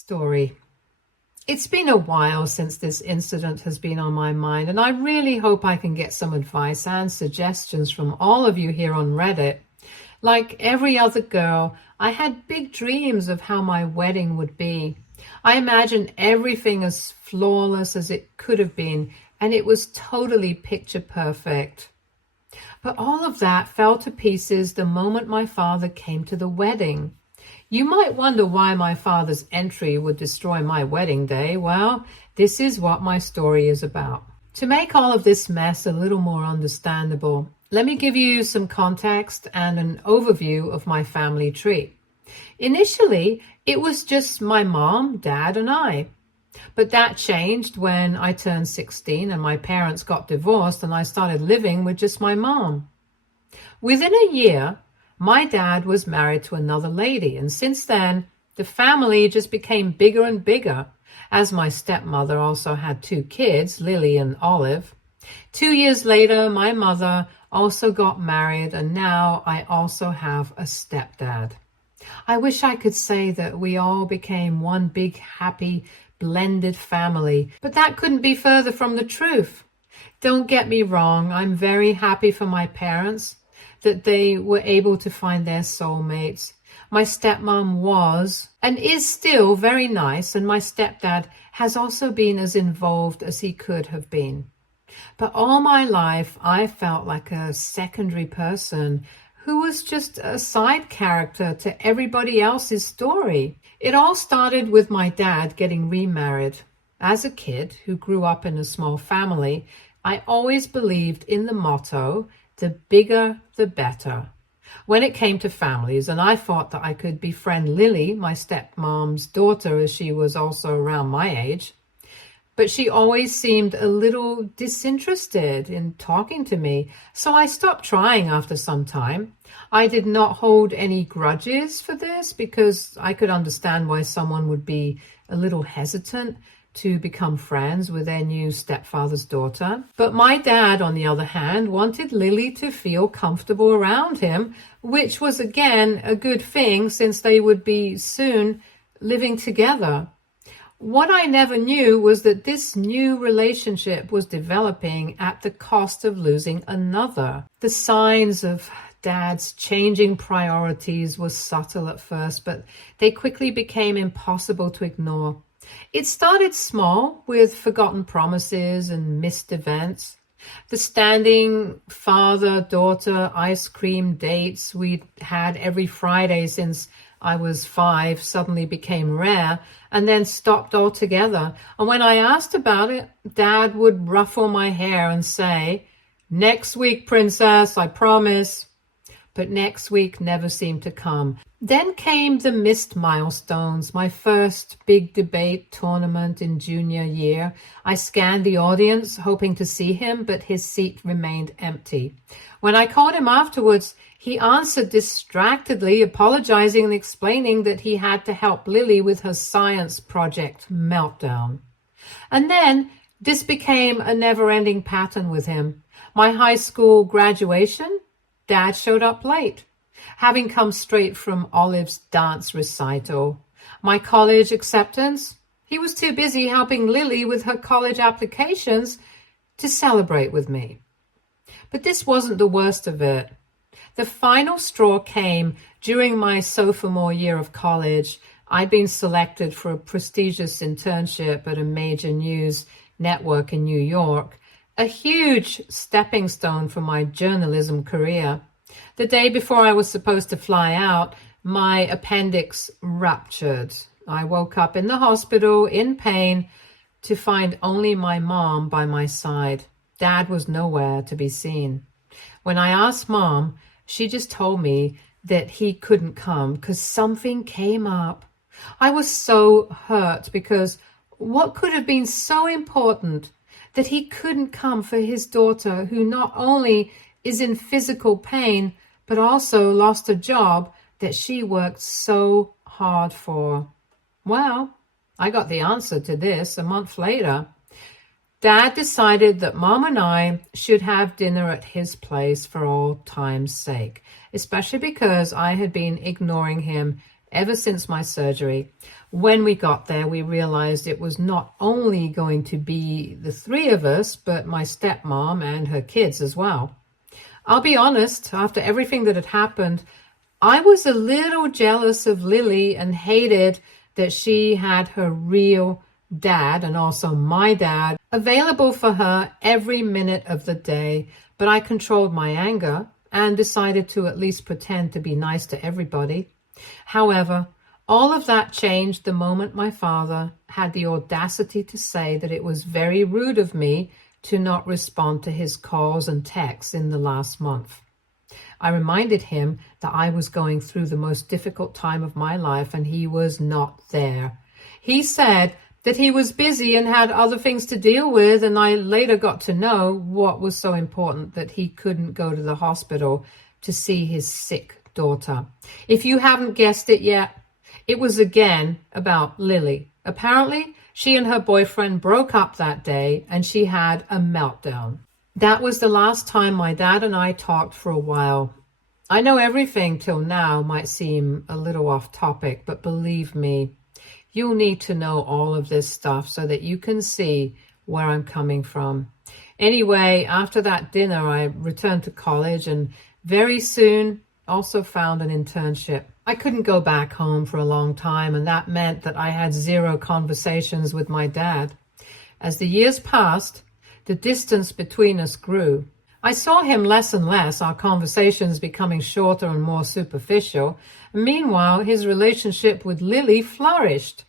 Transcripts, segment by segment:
story. It's been a while since this incident has been on my mind, and I really hope I can get some advice and suggestions from all of you here on Reddit. Like every other girl, I had big dreams of how my wedding would be. I imagined everything as flawless as it could have been, and it was totally picture perfect. But all of that fell to pieces the moment my father came to the wedding. You might wonder why my father's entry would destroy my wedding day. Well, this is what my story is about. To make all of this mess a little more understandable, let me give you some context and an overview of my family tree. Initially, it was just my mom, dad, and I. But that changed when I turned 16 and my parents got divorced and I started living with just my mom. Within a year, my dad was married to another lady, and since then, the family just became bigger and bigger, as my stepmother also had 2 kids, Lily and Olive. 2 years later, my mother also got married, and now I also have a stepdad. I wish I could say that we all became one big, happy, blended family, but that couldn't be further from the truth. Don't get me wrong, I'm very happy for my parents, that they were able to find their soulmates. My stepmom was and is still very nice, and my stepdad has also been as involved as he could have been. But all my life, I felt like a secondary person who was just a side character to everybody else's story. It all started with my dad getting remarried. As a kid who grew up in a small family, I always believed in the motto, the bigger, the better, when it came to families, and I thought that I could befriend Lily, my stepmom's daughter, as she was also around my age. But she always seemed a little disinterested in talking to me, so I stopped trying after some time. I did not hold any grudges for this because I could understand why someone would be a little hesitant to become friends with their new stepfather's daughter. But my dad, on the other hand, wanted Lily to feel comfortable around him, which was again a good thing since they would be soon living together. What I never knew was that this new relationship was developing at the cost of losing another. The signs of Dad's changing priorities were subtle at first, but they quickly became impossible to ignore. It started small with forgotten promises and missed events. The standing father-daughter ice cream dates we'd had every Friday since I was 5 suddenly became rare and then stopped altogether. And when I asked about it, Dad would ruffle my hair and say, "Next week, princess, I promise." But next week never seemed to come. Then came the missed milestones, my first big debate tournament in junior year. I scanned the audience, hoping to see him, but his seat remained empty. When I called him afterwards, he answered distractedly, apologizing and explaining that he had to help Lily with her science project meltdown. And then this became a never-ending pattern with him. My high school graduation, Dad showed up late, having come straight from Olive's dance recital. My college acceptance, he was too busy helping Lily with her college applications to celebrate with me. But this wasn't the worst of it. The final straw came during my sophomore year of college. I'd been selected for a prestigious internship at a major news network in New York, a huge stepping stone for my journalism career. The day before I was supposed to fly out, my appendix ruptured. I woke up in the hospital in pain to find only my mom by my side. Dad was nowhere to be seen. When I asked Mom, she just told me that he couldn't come because something came up. I was so hurt because what could have been so important that he couldn't come for his daughter, who not only is in physical pain, but also lost a job that she worked so hard for. Well, I got the answer to this a month later. Dad decided that Mom and I should have dinner at his place for old time's sake, especially because I had been ignoring him ever since my surgery. When we got there, we realized it was not only going to be the three of us, but my stepmom and her kids as well. I'll be honest, after everything that had happened, I was a little jealous of Lily and hated that she had her real dad, and also my dad, available for her every minute of the day. But I controlled my anger and decided to at least pretend to be nice to everybody. However, all of that changed the moment my father had the audacity to say that it was very rude of me to not respond to his calls and texts in the last month. I reminded him that I was going through the most difficult time of my life and he was not there. He said that he was busy and had other things to deal with, and I later got to know what was so important that he couldn't go to the hospital to see his sick daughter. If you haven't guessed it yet, it was again about Lily. Apparently, she and her boyfriend broke up that day and she had a meltdown. That was the last time my dad and I talked for a while. I know everything till now might seem a little off topic, but believe me, you'll need to know all of this stuff so that you can see where I'm coming from. Anyway, after that dinner, I returned to college and very soon also found an internship. I couldn't go back home for a long time, and that meant that I had zero conversations with my dad. As the years passed, the distance between us grew. I saw him less and less, our conversations becoming shorter and more superficial. Meanwhile, his relationship with Lily flourished.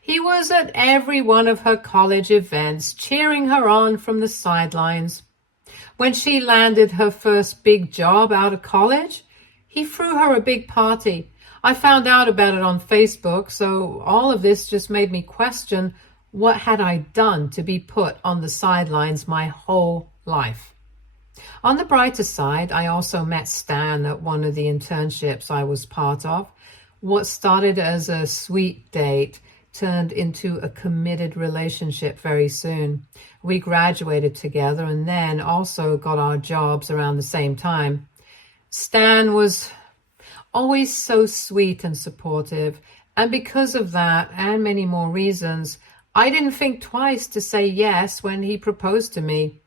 He was at every one of her college events, cheering her on from the sidelines. When she landed her first big job out of college, he threw her a big party. I found out about it on Facebook, so all of this just made me question, what had I done to be put on the sidelines my whole life? On the brighter side, I also met Stan at one of the internships I was part of. What started as a sweet date turned into a committed relationship very soon. We graduated together and then also got our jobs around the same time. Stan was always so sweet and supportive, and because of that and many more reasons, I didn't think twice to say yes when he proposed to me.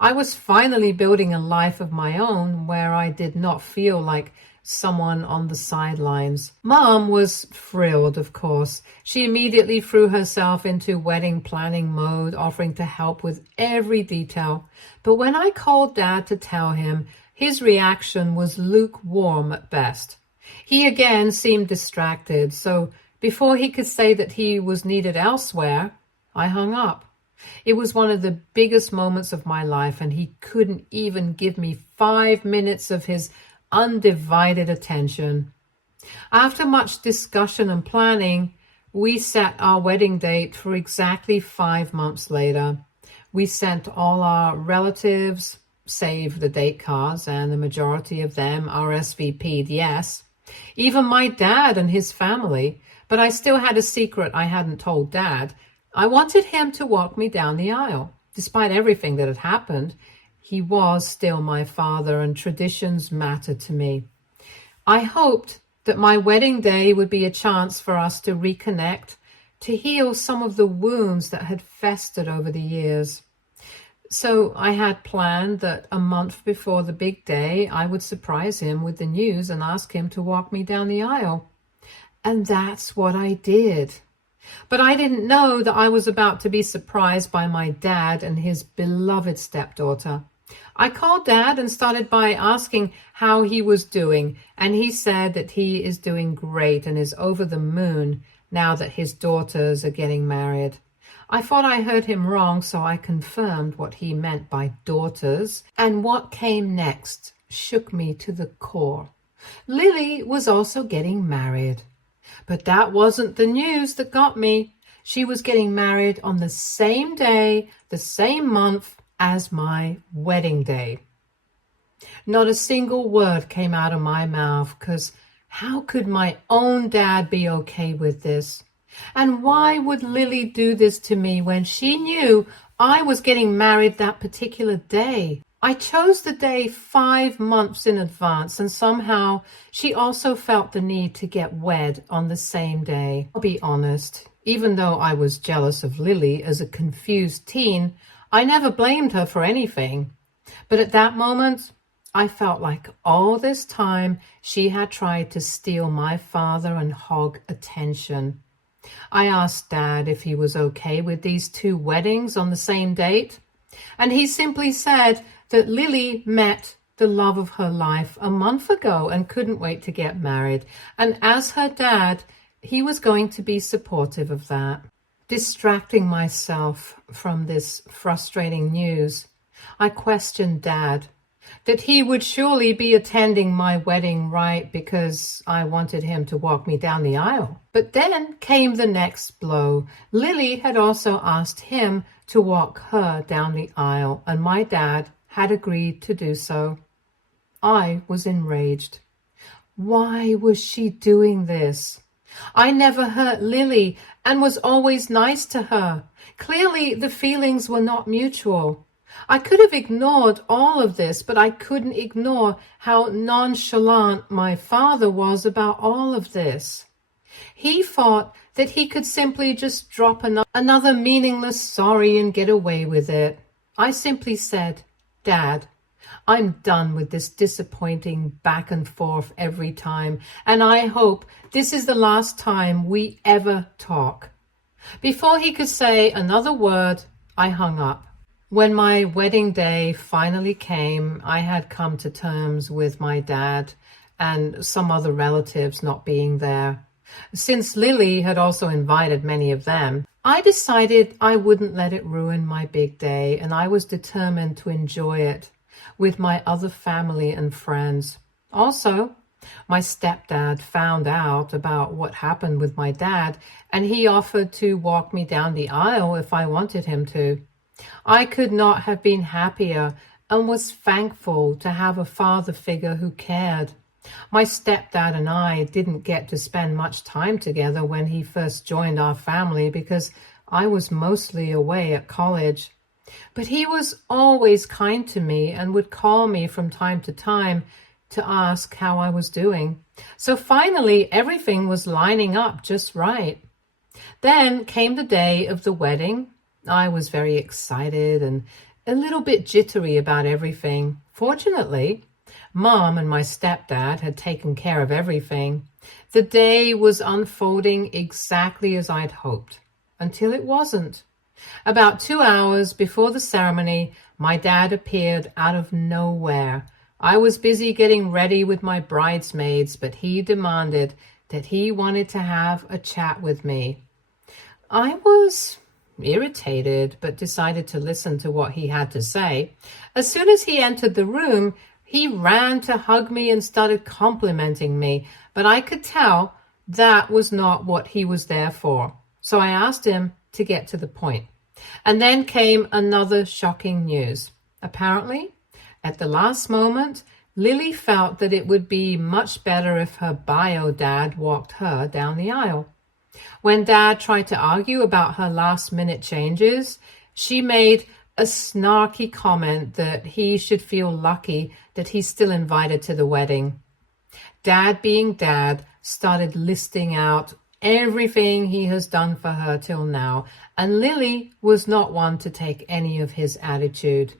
I was finally building a life of my own where I did not feel like someone on the sidelines. Mom was thrilled, of course. She immediately threw herself into wedding planning mode, offering to help with every detail. But when I called Dad to tell him, his reaction was lukewarm at best. He again seemed distracted, so before he could say that he was needed elsewhere, I hung up. It was one of the biggest moments of my life, and he couldn't even give me 5 minutes of his undivided attention. After much discussion and planning, we set our wedding date for exactly 5 months later. We sent all our relatives, save the date cards, and the majority of them RSVP'd yes. Even my dad and his family, but I still had a secret I hadn't told Dad. I wanted him to walk me down the aisle. Despite everything that had happened, he was still my father and traditions mattered to me. I hoped that my wedding day would be a chance for us to reconnect, to heal some of the wounds that had festered over the years. So I had planned that a month before the big day, I would surprise him with the news and ask him to walk me down the aisle. And that's what I did. But I didn't know that I was about to be surprised by my dad and his beloved stepdaughter. I called Dad and started by asking how he was doing, and he said that he is doing great and is over the moon now that his daughters are getting married. I thought I heard him wrong, so I confirmed what he meant by daughters, and what came next shook me to the core. Lily was also getting married. But that wasn't the news that got me. She was getting married on the same day, the same month as my wedding day. Not a single word came out of my mouth, because how could my own dad be okay with this? And why would Lily do this to me when she knew I was getting married that particular day? I chose the day 5 months in advance, and somehow she also felt the need to get wed on the same day. I'll be honest, even though I was jealous of Lily as a confused teen, I never blamed her for anything. But at that moment, I felt like all this time she had tried to steal my father and hog attention. I asked Dad if he was okay with these 2 weddings on the same date, and he simply said that Lily met the love of her life a month ago and couldn't wait to get married. And as her dad, he was going to be supportive of that. Distracting myself from this frustrating news, I questioned Dad that he would surely be attending my wedding, right, because I wanted him to walk me down the aisle. But then came the next blow. Lily had also asked him to walk her down the aisle, and my dad had agreed to do so. I was enraged. Why was she doing this? I never hurt Lily and was always nice to her. Clearly, the feelings were not mutual. I could have ignored all of this, but I couldn't ignore how nonchalant my father was about all of this. He thought that he could simply just drop another meaningless sorry and get away with it. I simply said, Dad, I'm done with this disappointing back and forth every time, and I hope this is the last time we ever talk. Before he could say another word, I hung up. When my wedding day finally came, I had come to terms with my dad and some other relatives not being there. Since Lily had also invited many of them, I decided I wouldn't let it ruin my big day, and I was determined to enjoy it with my other family and friends. Also, my stepdad found out about what happened with my dad, and he offered to walk me down the aisle if I wanted him to. I could not have been happier and was thankful to have a father figure who cared. My stepdad and I didn't get to spend much time together when he first joined our family because I was mostly away at college. But he was always kind to me and would call me from time to time to ask how I was doing. So finally, everything was lining up just right. Then came the day of the wedding. I was very excited and a little bit jittery about everything. Fortunately, Mom and my stepdad had taken care of everything. The day was unfolding exactly as I'd hoped, until it wasn't. About 2 hours before the ceremony, my dad appeared out of nowhere. I was busy getting ready with my bridesmaids, but he demanded that he wanted to have a chat with me. I was irritated, but decided to listen to what he had to say. As soon as he entered the room, he ran to hug me and started complimenting me, but I could tell that was not what he was there for. So I asked him to get to the point. And then came another shocking news. Apparently, at the last moment, Lily felt that it would be much better if her bio dad walked her down the aisle. When Dad tried to argue about her last-minute changes, she made a snarky comment that he should feel lucky that he's still invited to the wedding. Dad, being Dad, started listing out everything he has done for her till now, and Lily was not one to take any of his attitude.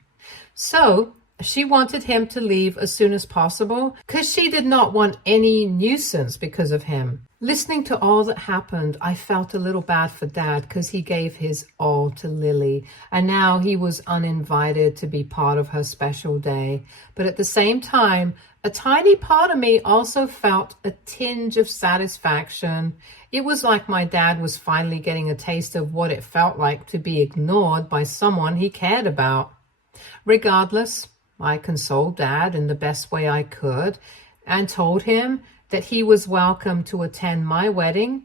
So she wanted him to leave as soon as possible because she did not want any nuisance because of him. Listening to all that happened, I felt a little bad for Dad because he gave his all to Lily, and now he was uninvited to be part of her special day. But at the same time, a tiny part of me also felt a tinge of satisfaction. It was like my dad was finally getting a taste of what it felt like to be ignored by someone he cared about. Regardless, I consoled Dad in the best way I could and told him that he was welcome to attend my wedding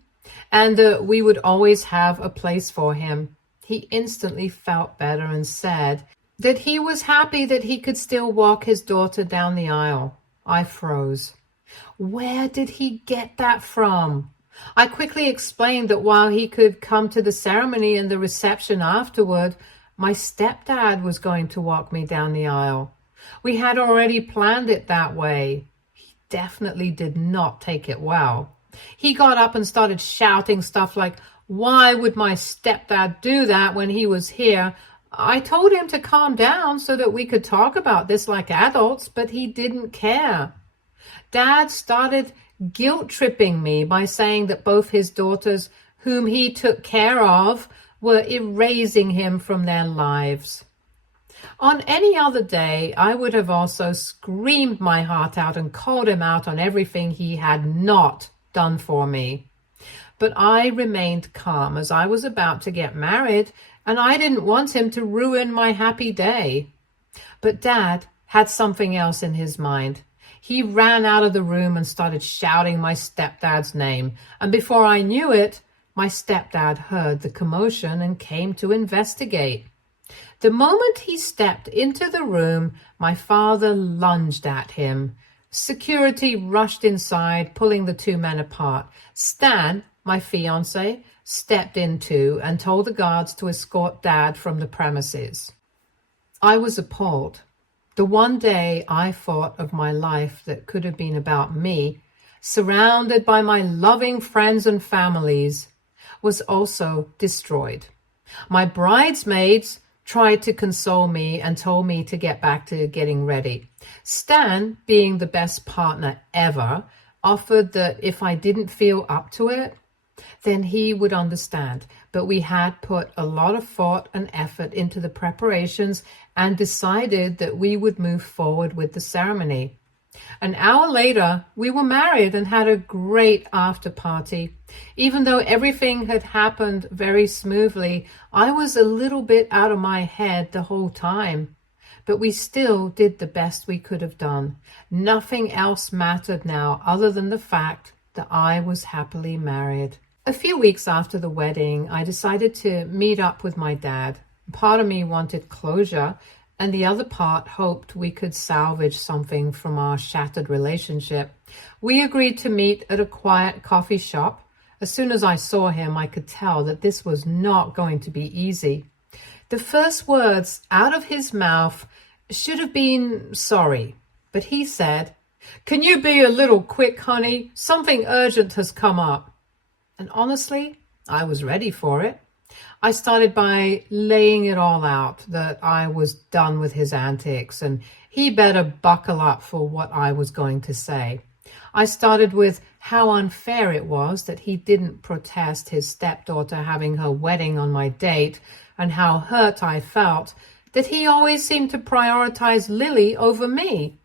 and that we would always have a place for him. He instantly felt better and said that he was happy that he could still walk his daughter down the aisle. I froze. Where did he get that from? I quickly explained that while he could come to the ceremony and the reception afterward, my stepdad was going to walk me down the aisle. We had already planned it that way. He definitely did not take it well. He got up and started shouting stuff like, "Why would my stepdad do that when he was here?" I told him to calm down so that we could talk about this like adults, but he didn't care. Dad started guilt-tripping me by saying that both his daughters, whom he took care of, were erasing him from their lives. On any other day, I would have also screamed my heart out and called him out on everything he had not done for me. But I remained calm as I was about to get married, and I didn't want him to ruin my happy day. But Dad had something else in his mind. He ran out of the room and started shouting my stepdad's name, and before I knew it, my stepdad heard the commotion and came to investigate. The moment he stepped into the room, my father lunged at him. Security rushed inside, pulling the two men apart. Stan, my fiancé, stepped in too and told the guards to escort Dad from the premises. I was appalled. The one day I thought of my life that could have been about me, surrounded by my loving friends and families, was also destroyed. My bridesmaids tried to console me and told me to get back to getting ready. Stan, being the best partner ever, offered that if I didn't feel up to it, then he would understand. But we had put a lot of thought and effort into the preparations and decided that we would move forward with the ceremony. An hour later, we were married and had a great after party. Even though everything had happened very smoothly, I was a little bit out of my head the whole time. But we still did the best we could have done. Nothing else mattered now other than the fact that I was happily married. A few weeks after the wedding, I decided to meet up with my dad. Part of me wanted closure, and the other part hoped we could salvage something from our shattered relationship. We agreed to meet at a quiet coffee shop. As soon as I saw him, I could tell that this was not going to be easy. The first words out of his mouth should have been sorry, but he said, "Can you be a little quick, honey? Something urgent has come up." And honestly, I was ready for it. I started by laying it all out that I was done with his antics and he better buckle up for what I was going to say. I started with how unfair it was that he didn't protest his stepdaughter having her wedding on my date, and how hurt I felt that he always seemed to prioritize Lily over me.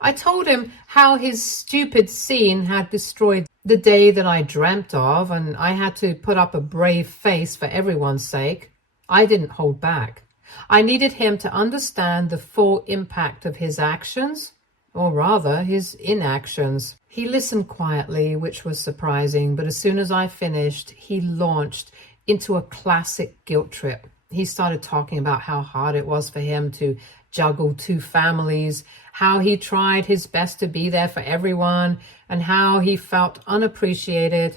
I told him how his stupid scene had destroyed the day that I dreamt of, and I had to put up a brave face for everyone's sake. I didn't hold back. I needed him to understand the full impact of his actions, or rather, his inactions. He listened quietly, which was surprising, but as soon as I finished, he launched into a classic guilt trip. He started talking about how hard it was for him to juggle two families, how he tried his best to be there for everyone, and how he felt unappreciated.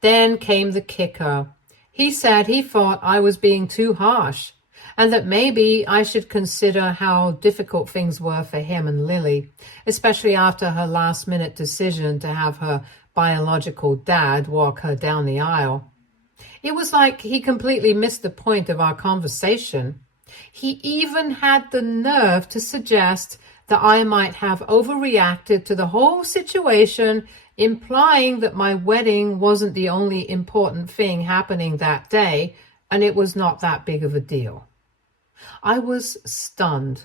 Then came the kicker. He said he thought I was being too harsh, and that maybe I should consider how difficult things were for him and Lily, especially after her last-minute decision to have her biological dad walk her down the aisle. It was like he completely missed the point of our conversation. He even had the nerve to suggest that I might have overreacted to the whole situation, implying that my wedding wasn't the only important thing happening that day, and it was not that big of a deal. I was stunned.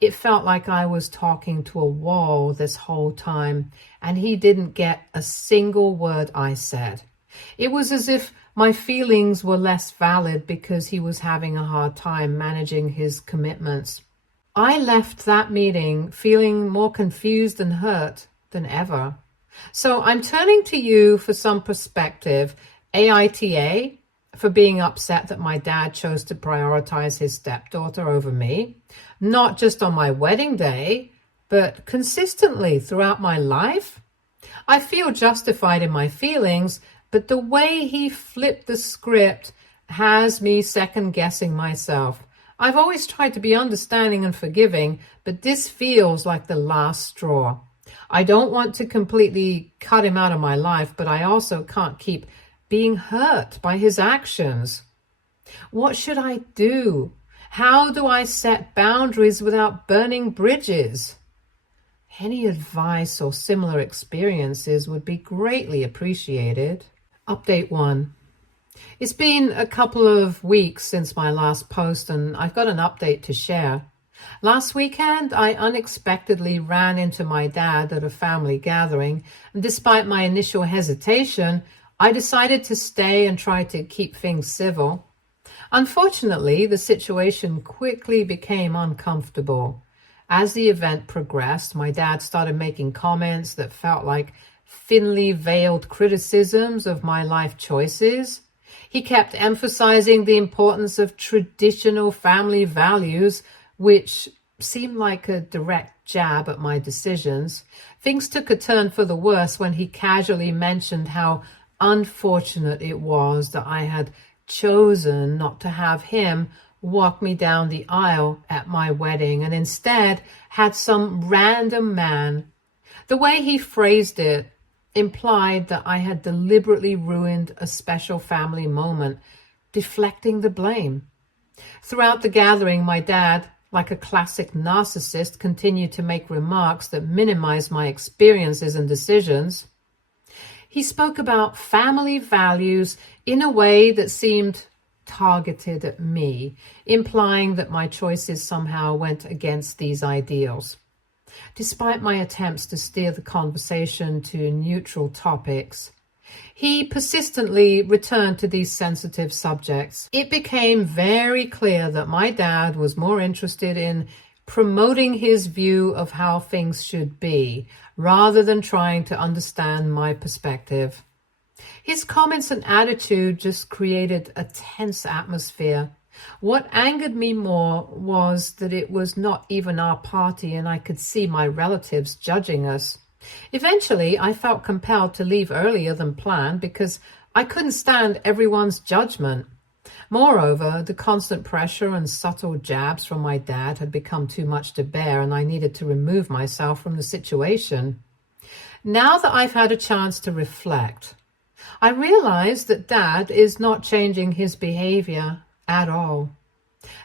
It felt like I was talking to a wall this whole time, and he didn't get a single word I said. It was as if my feelings were less valid because he was having a hard time managing his commitments. I left that meeting feeling more confused and hurt than ever. So I'm turning to you for some perspective. AITA, for being upset that my dad chose to prioritize his stepdaughter over me, not just on my wedding day, but consistently throughout my life. I feel justified in my feelings, but the way he flipped the script has me second-guessing myself. I've always tried to be understanding and forgiving, but this feels like the last straw. I don't want to completely cut him out of my life, but I also can't keep being hurt by his actions. What should I do? How do I set boundaries without burning bridges? Any advice or similar experiences would be greatly appreciated. Update 1. It's been a couple of weeks since my last post, and I've got an update to share. Last weekend, I unexpectedly ran into my dad at a family gathering, and despite my initial hesitation, I decided to stay and try to keep things civil. Unfortunately, the situation quickly became uncomfortable. As the event progressed, my dad started making comments that felt like thinly veiled criticisms of my life choices. He kept emphasizing the importance of traditional family values, which seemed like a direct jab at my decisions. Things took a turn for the worse when he casually mentioned how unfortunate it was that I had chosen not to have him walk me down the aisle at my wedding and instead had some random man. The way he phrased it implied that I had deliberately ruined a special family moment, deflecting the blame. Throughout the gathering, my dad, like a classic narcissist, continued to make remarks that minimized my experiences and decisions. He spoke about family values in a way that seemed targeted at me, implying that my choices somehow went against these ideals. Despite my attempts to steer the conversation to neutral topics, he persistently returned to these sensitive subjects. It became very clear that my dad was more interested in promoting his view of how things should be, rather than trying to understand my perspective. His comments and attitude just created a tense atmosphere. What angered me more was that it was not even our party and I could see my relatives judging us. Eventually, I felt compelled to leave earlier than planned because I couldn't stand everyone's judgment. Moreover, the constant pressure and subtle jabs from my dad had become too much to bear, and I needed to remove myself from the situation. Now that I've had a chance to reflect, I realize that Dad is not changing his behavior at all.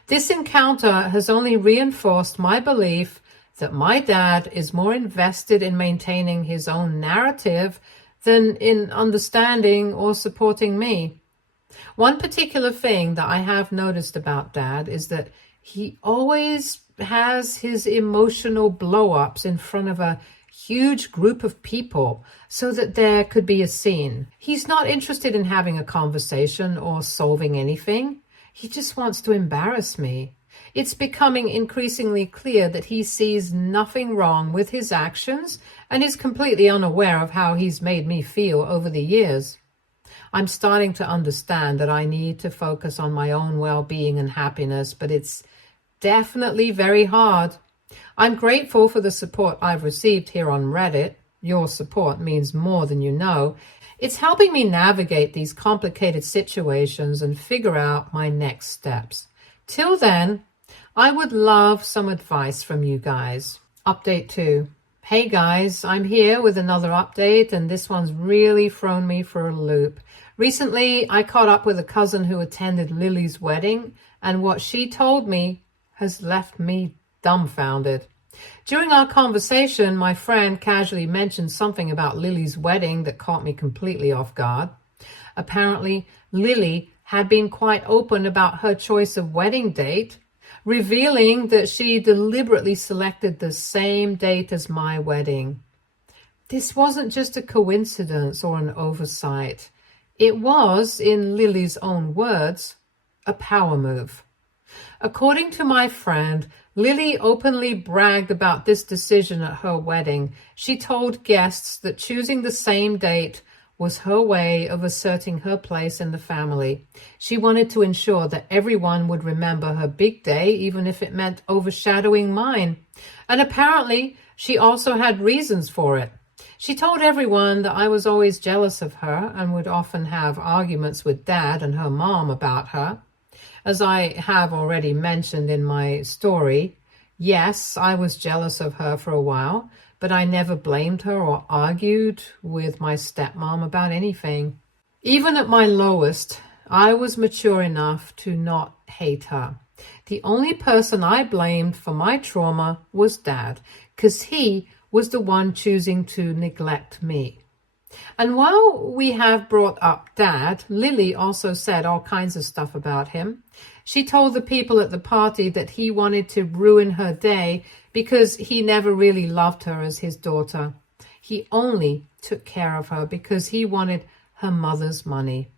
This encounter has only reinforced my belief that my dad is more invested in maintaining his own narrative than in understanding or supporting me. One particular thing that I have noticed about Dad is that he always has his emotional blow-ups in front of a huge group of people so that there could be a scene. He's not interested in having a conversation or solving anything. He just wants to embarrass me. It's becoming increasingly clear that he sees nothing wrong with his actions and is completely unaware of how he's made me feel over the years. I'm starting to understand that I need to focus on my own well-being and happiness, but it's definitely very hard. I'm grateful for the support I've received here on Reddit. Your support means more than you know. It's helping me navigate these complicated situations and figure out my next steps. Till then, I would love some advice from you guys. Update 2. Hey guys, I'm here with another update, and this one's really thrown me for a loop. Recently, I caught up with a cousin who attended Lily's wedding, and what she told me has left me dumbfounded. During our conversation, my friend casually mentioned something about Lily's wedding that caught me completely off guard. Apparently, Lily had been quite open about her choice of wedding date, revealing that she deliberately selected the same date as my wedding. This wasn't just a coincidence or an oversight. It was, in Lily's own words, a power move. According to my friend, Lily openly bragged about this decision at her wedding. She told guests that choosing the same date was her way of asserting her place in the family. She wanted to ensure that everyone would remember her big day, even if it meant overshadowing mine. And apparently, she also had reasons for it. She told everyone that I was always jealous of her and would often have arguments with Dad and her mom about her. As I have already mentioned in my story, yes, I was jealous of her for a while, but I never blamed her or argued with my stepmom about anything. Even at my lowest, I was mature enough to not hate her. The only person I blamed for my trauma was Dad, because he was the one choosing to neglect me. And while we have brought up Dad, Lily also said all kinds of stuff about him. She told the people at the party that he wanted to ruin her day because he never really loved her as his daughter. He only took care of her because he wanted her mother's money.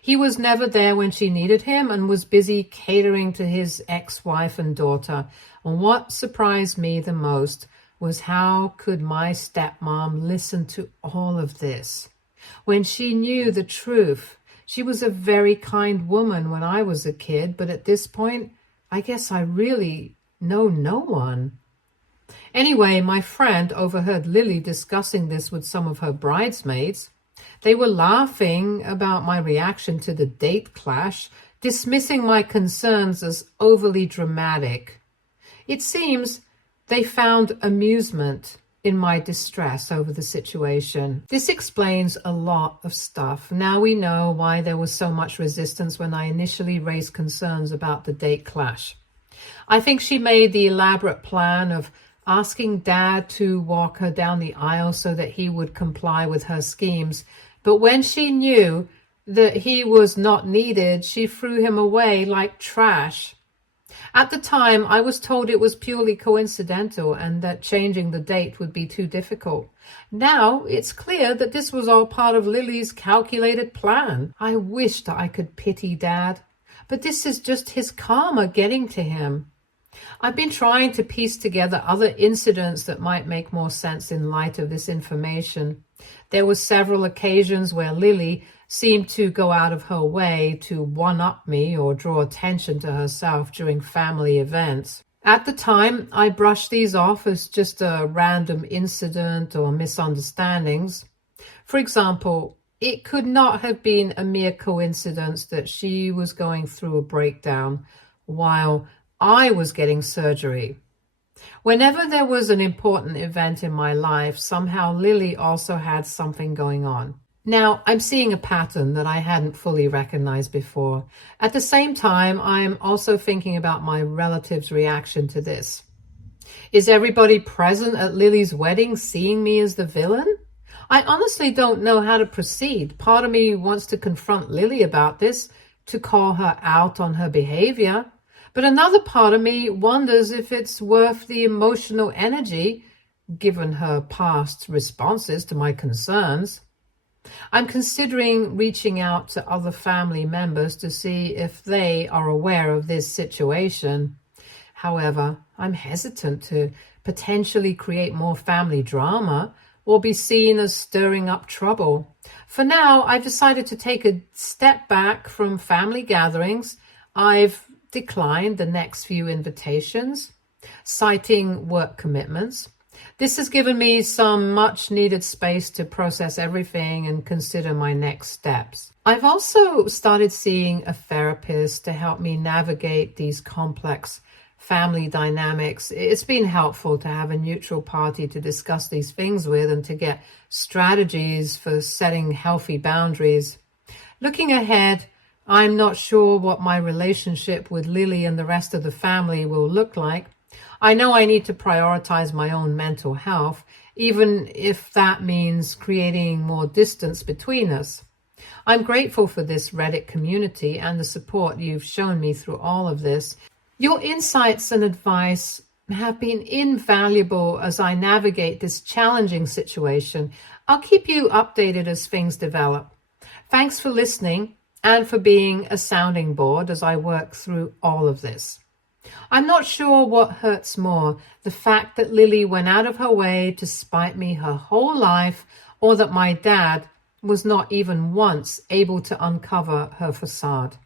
He was never there when she needed him and was busy catering to his ex-wife and daughter. And what surprised me the most was how could my stepmom listen to all of this when she knew the truth. She was a very kind woman when I was a kid, but at this point, I guess I really know no one. Anyway, my friend overheard Lily discussing this with some of her bridesmaids. They were laughing about my reaction to the date clash, dismissing my concerns as overly dramatic. It seems they found amusement in my distress over the situation. This explains a lot of stuff. Now we know why there was so much resistance when I initially raised concerns about the date clash. I think she made the elaborate plan of asking Dad to walk her down the aisle so that he would comply with her schemes. But when she knew that he was not needed, she threw him away like trash. At the time, I was told it was purely coincidental and that changing the date would be too difficult. Now, it's clear that this was all part of Lily's calculated plan. I wish that I could pity Dad, but this is just his karma getting to him. I've been trying to piece together other incidents that might make more sense in light of this information. There were several occasions where Lily seemed to go out of her way to one-up me or draw attention to herself during family events. At the time, I brushed these off as just a random incident or misunderstandings. For example, it could not have been a mere coincidence that she was going through a breakdown while I was getting surgery. Whenever there was an important event in my life, somehow Lily also had something going on. Now, I'm seeing a pattern that I hadn't fully recognized before. At the same time, I'm also thinking about my relatives' reaction to this. Is everybody present at Lily's wedding seeing me as the villain? I honestly don't know how to proceed. Part of me wants to confront Lily about this, to call her out on her behavior. But another part of me wonders if it's worth the emotional energy, given her past responses to my concerns. I'm considering reaching out to other family members to see if they are aware of this situation. However, I'm hesitant to potentially create more family drama or be seen as stirring up trouble. For now, I've decided to take a step back from family gatherings. I've declined the next few invitations, citing work commitments. This has given me some much needed space to process everything and consider my next steps. I've also started seeing a therapist to help me navigate these complex family dynamics. It's been helpful to have a neutral party to discuss these things with and to get strategies for setting healthy boundaries. Looking ahead, I'm not sure what my relationship with Lily and the rest of the family will look like. I know I need to prioritize my own mental health, even if that means creating more distance between us. I'm grateful for this Reddit community and the support you've shown me through all of this. Your insights and advice have been invaluable as I navigate this challenging situation. I'll keep you updated as things develop. Thanks for listening and for being a sounding board as I work through all of this. I'm not sure what hurts more, the fact that Lily went out of her way to spite me her whole life, or that my dad was not even once able to uncover her facade.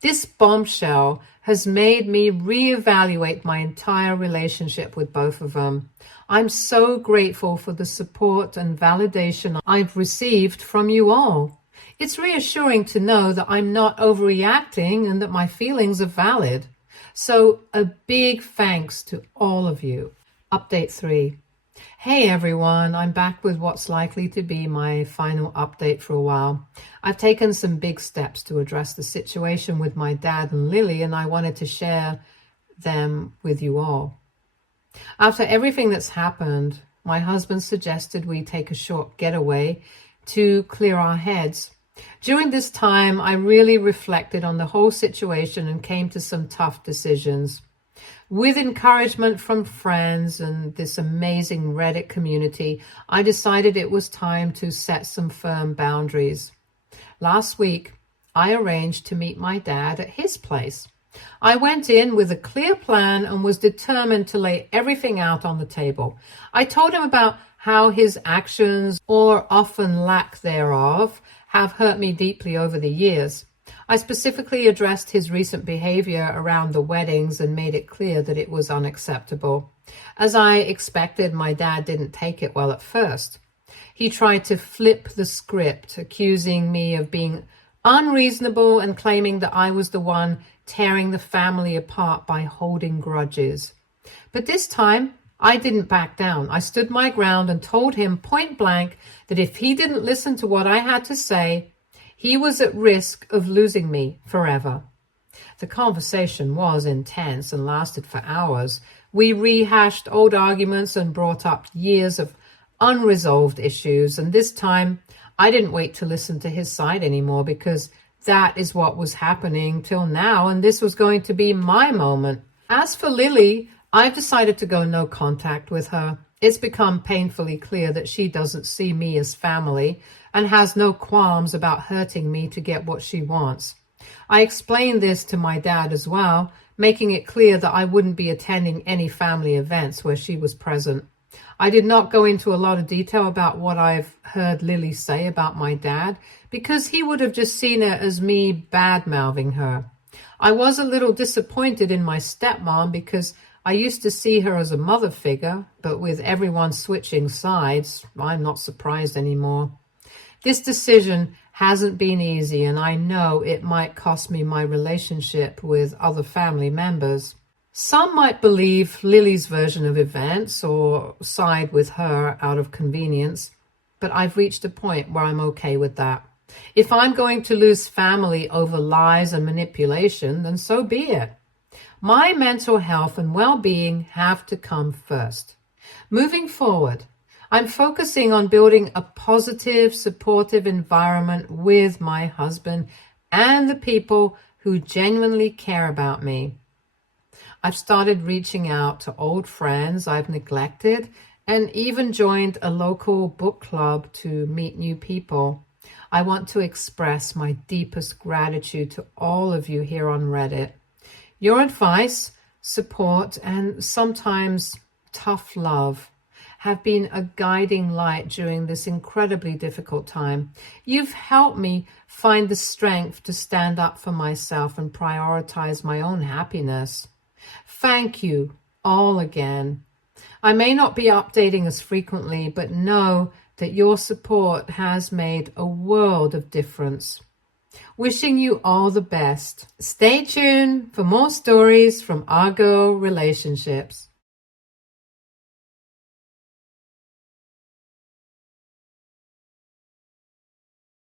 This bombshell has made me reevaluate my entire relationship with both of them. I'm so grateful for the support and validation I've received from you all. It's reassuring to know that I'm not overreacting and that my feelings are valid. So a big thanks to all of you. Update 3. Hey everyone, I'm back with what's likely to be my final update for a while. I've taken some big steps to address the situation with my dad and Lily, and I wanted to share them with you all. After everything that's happened, my husband suggested we take a short getaway to clear our heads. During this time, I really reflected on the whole situation and came to some tough decisions. With encouragement from friends and this amazing Reddit community, I decided it was time to set some firm boundaries. Last week, I arranged to meet my dad at his place. I went in with a clear plan and was determined to lay everything out on the table. I told him about how his actions, or often lack thereof, have hurt me deeply over the years. I specifically addressed his recent behavior around the weddings and made it clear that it was unacceptable. As I expected, my dad didn't take it well at first. He tried to flip the script, accusing me of being unreasonable and claiming that I was the one tearing the family apart by holding grudges. But this time, I didn't back down. I stood my ground and told him point blank that if he didn't listen to what I had to say, he was at risk of losing me forever. The conversation was intense and lasted for hours. We rehashed old arguments and brought up years of unresolved issues. And this time, I didn't wait to listen to his side anymore, because that is what was happening till now, and this was going to be my moment. As for Lily, I've decided to go no contact with her. It's become painfully clear that she doesn't see me as family and has no qualms about hurting me to get what she wants. I explained this to my dad as well, making it clear that I wouldn't be attending any family events where she was present. I did not go into a lot of detail about what I've heard Lily say about my dad, because he would have just seen it as me bad-mouthing her. I was a little disappointed in my stepmom, because I used to see her as a mother figure, but with everyone switching sides, I'm not surprised anymore. This decision hasn't been easy, and I know it might cost me my relationship with other family members. Some might believe Lily's version of events or side with her out of convenience, but I've reached a point where I'm okay with that. If I'm going to lose family over lies and manipulation, then so be it. My mental health and well-being have to come first. Moving forward, I'm focusing on building a positive, supportive environment with my husband and the people who genuinely care about me. I've started reaching out to old friends I've neglected and even joined a local book club to meet new people. I want to express my deepest gratitude to all of you here on Reddit. Your advice, support, and sometimes tough love have been a guiding light during this incredibly difficult time. You've helped me find the strength to stand up for myself and prioritize my own happiness. Thank you all again. I may not be updating as frequently, but know that your support has made a world of difference. Wishing you all the best. Stay tuned for more stories from our girl relationships.